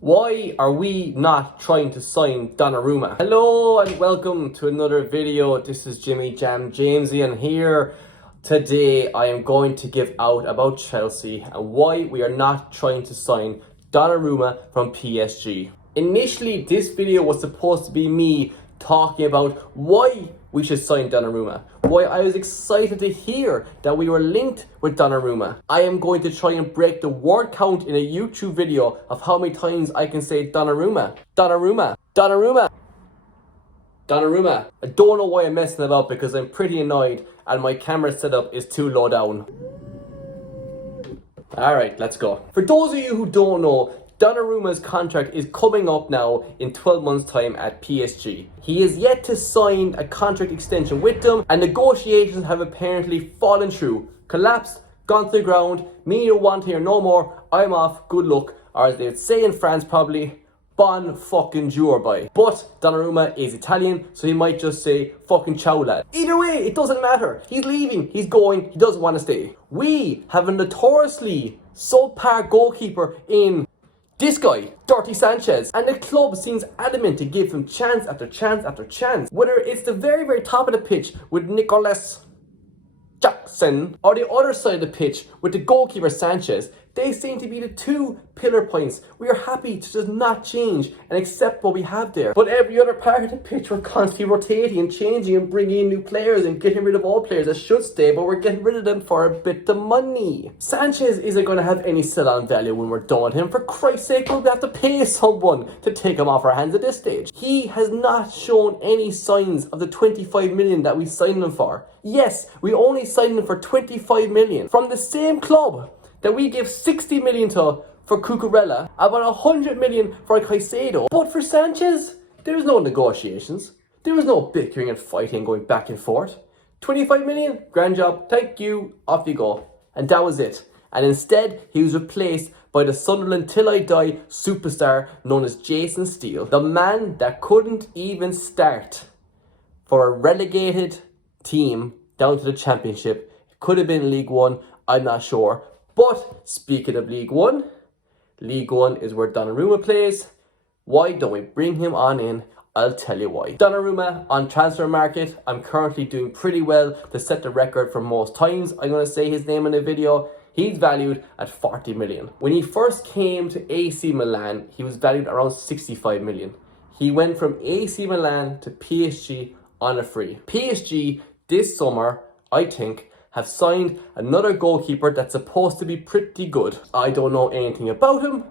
Why are we not trying to sign Donnarumma? Hello and welcome to another video. This is JimmyJamJamesy, and here today I am going to give out about Chelsea and why we are not trying to sign Donnarumma from PSG. Initially, this video was supposed to be me talking about why we should sign Donnarumma, why I was excited to hear that we were linked with Donnarumma. I am going to try and break the word count in a YouTube video of how many times I can say Donnarumma, Donnarumma, Donnarumma, Donnarumma. I don't know why I'm messing it up because I'm pretty annoyed and my camera setup is too low down. Alright, let's go. For those of you who don't know, Donnarumma's contract is coming up now in 12 months time at PSG. He is yet to sign a contract extension with them, and negotiations have apparently fallen through, collapsed, gone to the ground. Me don't want to hear no more, I'm off, good luck, or as they'd say in France probably, bon fucking jour bye. But Donnarumma is Italian, so he might just say fucking ciao lad. Either way, it doesn't matter. He's leaving, he's going, he doesn't want to stay. We have a notoriously subpar goalkeeper in this guy, Dirty Sanchez, and the club seems adamant to give him chance after chance after chance. Whether it's the very top of the pitch with Nicolas Jackson or the other side of the pitch with the goalkeeper Sanchez, they seem to be the two pillar points. We are happy to just not change and accept what we have there. But every other part of the pitch, we're constantly rotating and changing and bringing in new players and getting rid of all players that should stay, but we're getting rid of them for a bit of money. Sanchez isn't going to have any sell-on value when we're done with him. For Christ's sake, we'll have to pay someone to take him off our hands at this stage. He has not shown any signs of the 25 million that we signed him for. Yes, we only signed him for 25 million from the same club that we give 60 million to for Cucurella, about 100 million for Caicedo. But for Sanchez, there was no negotiations. There was no bickering and fighting going back and forth. 25 million, grand job, thank you, off you go. And that was it. And instead, he was replaced by the Sunderland Till I Die superstar known as Jason Steele. The man that couldn't even start for a relegated team down to the Championship. It could have been League One, I'm not sure. But speaking of League One is where Donnarumma plays. Why don't we bring him on in? I'll tell you why. Donnarumma on transfer market, I'm currently doing pretty well to set the record for most times I'm going to say his name in a video. He's valued at 40 million. When he first came to AC Milan, he was valued around 65 million. He went from AC Milan to PSG on a free. PSG this summer, I think, have signed another goalkeeper that's supposed to be pretty good. I don't know anything about him.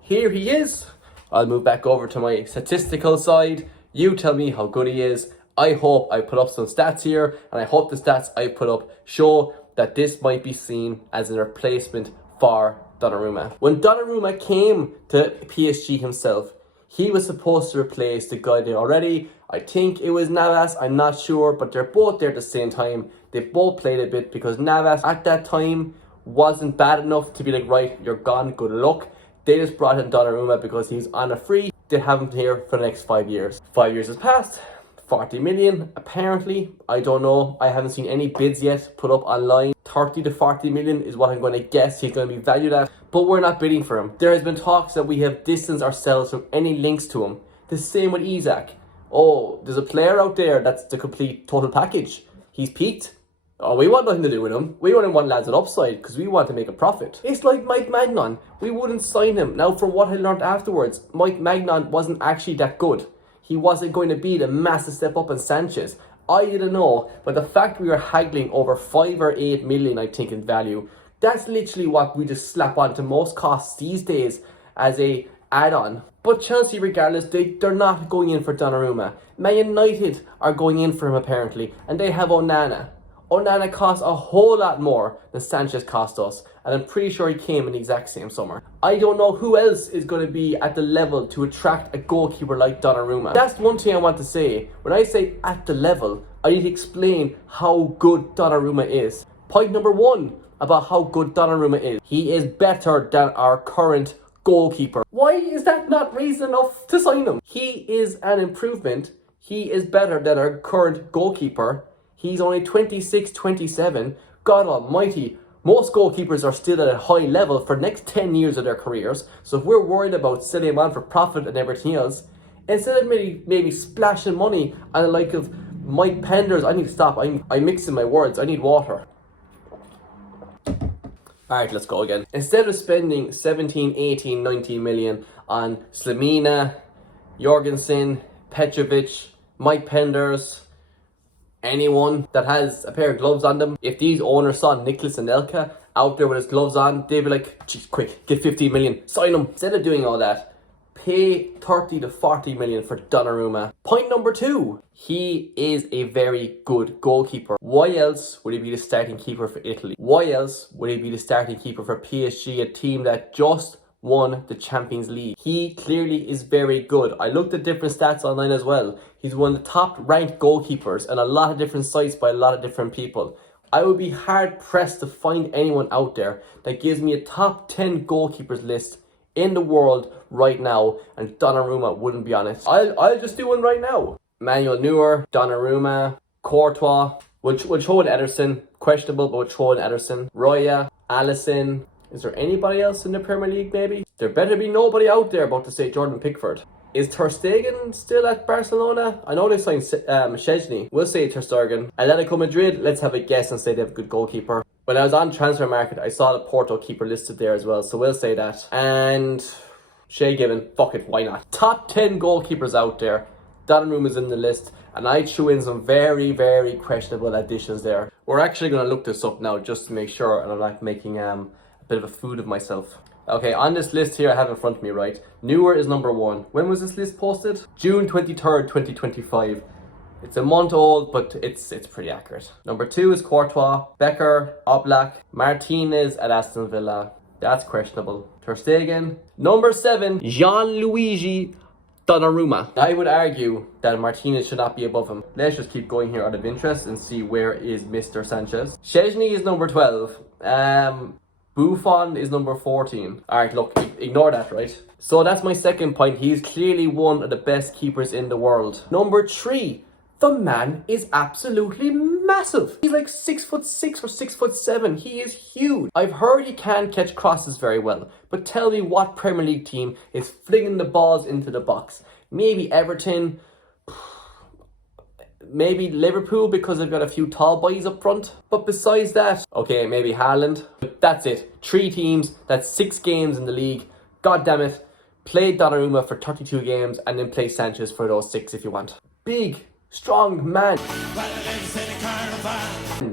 Here he is. I'll move back over to my statistical side. You tell me how good he is. I hope I put up some stats here, and I hope the stats I put up show that this might be seen as a replacement for Donnarumma. When Donnarumma came to PSG himself, he was supposed to replace the guy there already. I think it was Navas, I'm not sure, but they're both there at the same time. They both played a bit because Navas at that time wasn't bad enough to be like, right, you're gone, good luck. They just brought in Donnarumma because he's on a free. They have him here for the next 5 years. 5 years has passed, 40 million apparently. I don't know, I haven't seen any bids yet put up online. 30 to 40 million is what I'm going to guess he's going to be valued at, but we're not bidding for him. There has been talks that we have distanced ourselves from any links to him. The same with Isak. Oh, there's a player out there that's the complete total package. He's peaked. Oh, we want nothing to do with him. We only want lads at upside because we want to make a profit. It's like Mike Magnon. We wouldn't sign him. Now, from what I learned afterwards, Mike Magnon wasn't actually that good. He wasn't going to be the massive step up in Sanchez. I didn't know, but the fact we were haggling over 5 or 8 million, I think, in value, that's literally what we just slap onto most costs these days as a add-on. But Chelsea, regardless, they're not going in for Donnarumma. Man United are going in for him apparently, and they have Onana. Onana costs a whole lot more than Sanchez cost us, and I'm pretty sure he came in the exact same summer. I don't know who else is going to be at the level to attract a goalkeeper like Donnarumma. That's one thing I want to say. When I say at the level, I need to explain how good Donnarumma is. Point number one about how good Donnarumma is. He is better than our current goalkeeper. Why is that not reason enough to sign him? He is an improvement. He is better than our current goalkeeper. He's only 26, 27. God almighty, Most goalkeepers are still at a high level for the next 10 years of their careers. So if we're worried about selling them on for profit and everything else, instead of maybe splashing money on the like of Mike Penders, I need to stop. I'm mixing my words. I need water. Alright, let's go again. Instead of spending 17, 18, 19 million on Slimina, Jorgensen, Petrovic, Mike Penders, anyone that has a pair of gloves on them, if these owners saw Nicholas Anelka out there with his gloves on, they'd be like, "Jeez, quick, get 15 million, sign him." Instead of doing all that, pay 30 to 40 million for Donnarumma. Point number 2, he is a very good goalkeeper. Why else would he be the starting keeper for Italy? Why else would he be the starting keeper for PSG, a team that just won the Champions League? He clearly is very good. I looked at different stats online as well. He's one of the top ranked goalkeepers on a lot of different sites by a lot of different people. I would be hard pressed to find anyone out there that gives me a top 10 goalkeepers list in the world right now, and Donnarumma wouldn't be on it. I'll just do one right now. Manuel Neuer, Donnarumma, Courtois, we'll throw in Ederson, questionable, but we'll throw in Ederson, Roya, Alisson. Is there anybody else in the Premier League maybe? There better be nobody out there about to say Jordan Pickford. Is Ter Stegen still at Barcelona? I know they signed Szczęsny. We'll say Ter Stegen. Atletico Madrid, let's have a guess and say they have a good goalkeeper. When I was on transfer market, I saw the Porto keeper listed there as well, so we'll say that. And Shay Given, fuck it, why not? Top 10 goalkeepers out there. Donnarumma's in the list, and I threw in some very, very questionable additions there. We're actually going to look this up now just to make sure, and I'm not making a bit of a food of myself. Okay, on this list here I have in front of me, right? Neuer is number 1. When was this list posted? June 23rd, 2025. It's a month old, but it's pretty accurate. Number 2 is Courtois, Becker, Oblak, Martinez at Aston Villa. That's questionable. Ter Stegen. Number 7, Gianluigi Donnarumma. I would argue that Martinez should not be above him. Let's just keep going here out of interest and see where is Mr. Sanchez. Szczęsny is number 12. Buffon is number 14. Alright, look, ignore that, right? So that's my second point. He's clearly one of the best keepers in the world. Number 3, the man is absolutely massive. He's like 6'6" or 6'7". He is huge. I've heard he can catch crosses very well, but tell me what Premier League team is flinging the balls into the box? Maybe Everton, maybe Liverpool because they've got a few tall boys up front. But besides that, okay, maybe Haaland. But that's it. 3 teams, that's 6 games in the league. God damn it. Play Donnarumma for 32 games and then play Sanchez for those 6 if you want. Big, strong man.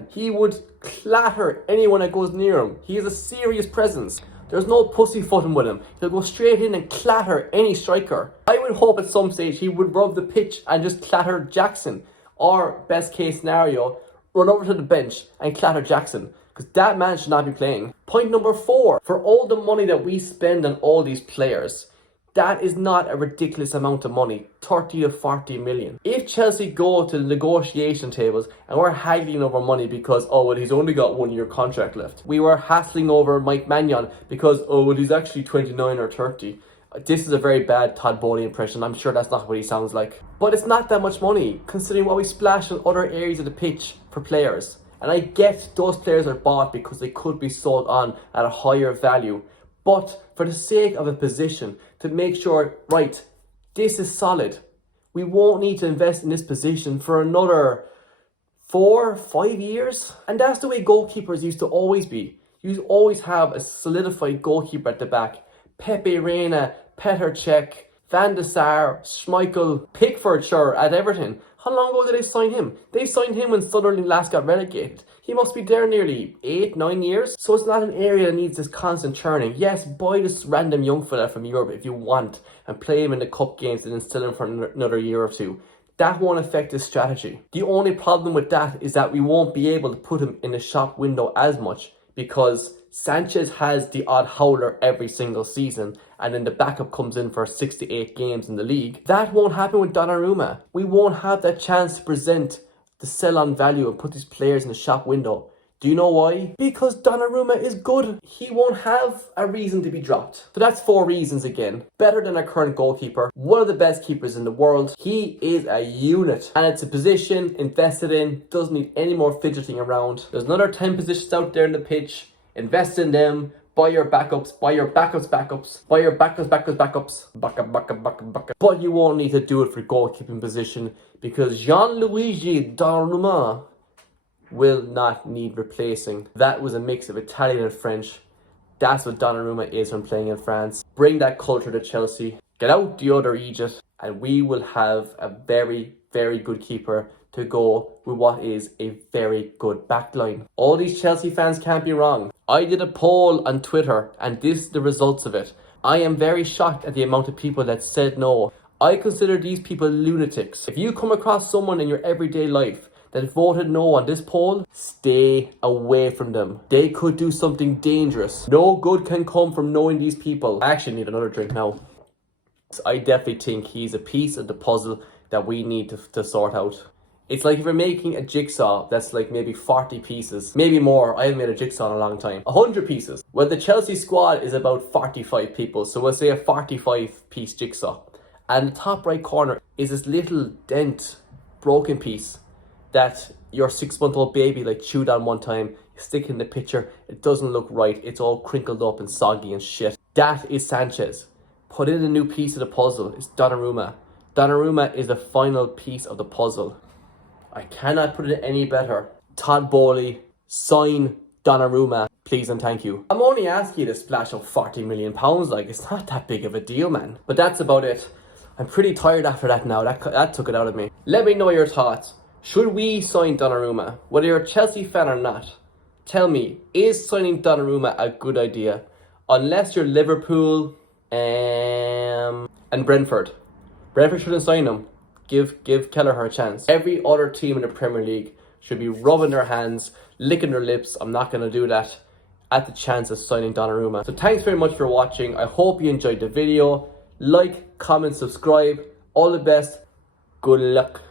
He would clatter anyone that goes near him. He is a serious presence. There's no pussyfooting with him. He'll go straight in and clatter any striker. I would hope at some stage he would rub the pitch and just clatter Jackson. Or, best case scenario, run over to the bench and clatter Jackson. Because that man should not be playing. Point number 4. For all the money that we spend on all these players, that is not a ridiculous amount of money. 30 to 40 million. If Chelsea go to the negotiation tables and we're haggling over money because, oh, well, he's only got 1 year contract left. We were hassling over Mike Maignan because, oh, well, he's actually 29 or 30. This is a very bad Todd Bowley impression. I'm sure that's not what he sounds like. But it's not that much money, considering what we splash in other areas of the pitch for players. And I get those players are bought because they could be sold on at a higher value. But for the sake of a position, to make sure, right, this is solid. We won't need to invest in this position for another 4, 5 years. And that's the way goalkeepers used to always be. You always have a solidified goalkeeper at the back. Pepe Reina, Petr Cech, Van der Sar, Schmeichel, Pickford, sure, at Everton. How long ago did they sign him? They signed him when Sunderland last got relegated. He must be there nearly 8, 9 years. So it's not an area that needs this constant churning. Yes, buy this random young fella from Europe if you want and play him in the cup games and then still him for another year or 2. That won't affect his strategy. The only problem with that is that we won't be able to put him in the shop window as much because Sanchez has the odd howler every single season and then the backup comes in for 6 to 8 games in the league. That won't happen with Donnarumma. We won't have that chance to present the sell-on value and put these players in the shop window. Do you know why? Because Donnarumma is good. He won't have a reason to be dropped. So that's 4 reasons again. Better than our current goalkeeper. One of the best keepers in the world. He is a unit. And it's a position invested in. Doesn't need any more fidgeting around. There's another 10 positions out there in the pitch. invest in them, buy your backups, buy your backups, buy your backups, backup. But you won't need to do it for goalkeeping position because Gianluigi Donnarumma will not need replacing. That was a mix of Italian and French. That's what Donnarumma is when playing in France. Bring that culture to Chelsea. Get out the other Egypt, and we will have a very, very good keeper to go with what is a very good backline. All these Chelsea fans can't be wrong. I did a poll on Twitter, and this is the results of it. I am very shocked at the amount of people that said no. I consider these people lunatics. If you come across someone in your everyday life that voted no on this poll, stay away from them. They could do something dangerous. No good can come from knowing these people. I actually need another drink now. I definitely think he's a piece of the puzzle that we need to sort out. It's like if you're making a jigsaw that's like maybe 40 pieces, maybe more. I haven't made a jigsaw in a long time. 100 pieces. Well, the Chelsea squad is about 45 people, so we'll say a 45-piece jigsaw. And the top right corner is this little dent, broken piece that your 6-month-old baby like chewed on one time. You stick it in the picture, it doesn't look right. It's all crinkled up and soggy and shit. That is Sanchez. Put in a new piece of the puzzle. It's Donnarumma. Donnarumma is the final piece of the puzzle. I cannot put it any better. Todd Bowley, sign Donnarumma, please and thank you. I'm only asking you to splash up £40 million. Like, it's not that big of a deal, man. But that's about it. I'm pretty tired after that now. That took it out of me. Let me know your thoughts. Should we sign Donnarumma? Whether you're a Chelsea fan or not, tell me, is signing Donnarumma a good idea? Unless you're Liverpool and Brentford. Brentford shouldn't sign him. Give Kelleher a chance. Every other team in the Premier League should be rubbing their hands, licking their lips. I'm not going to do that at the chance of signing Donnarumma. So thanks very much for watching. I hope you enjoyed the video. Like, comment, subscribe. All the best. Good luck.